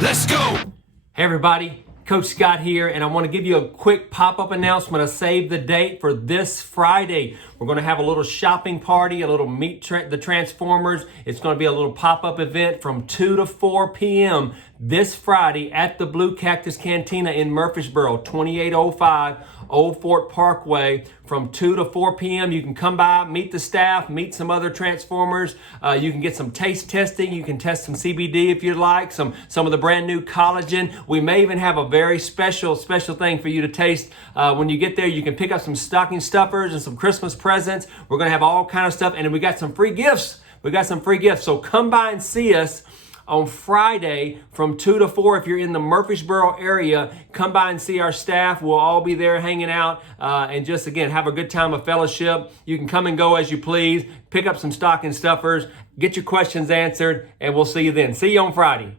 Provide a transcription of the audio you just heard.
Let's go! Hey everybody, Coach Scott here, and I want to give you a quick pop-up announcement to save the date for this Friday. We're going to have a little shopping party, a little meet the Transformers. It's going to be a little pop-up event from 2 to 4 p.m. this Friday at the Blue Cactus Cantina in Murfreesboro, 2805 Old Fort Parkway. From 2 to 4 p.m. You can come by, meet the staff, meet some other Transformers. You can get some taste testing. You can test some CBD if you'd like, some of the brand new collagen. We may even have a very special thing for you to taste. When you get there, you can pick up some stocking stuffers and some Christmas presents. We're going to have all kind of stuff, and then we got some free gifts. So come by and see us on Friday from 2 to 4. If you're in the Murfreesboro area, come by and see our staff. We'll all be there hanging out and just, again, have a good time of fellowship. You can come and go as you please, pick up some stocking stuffers, get your questions answered, and we'll see you then. See you on Friday.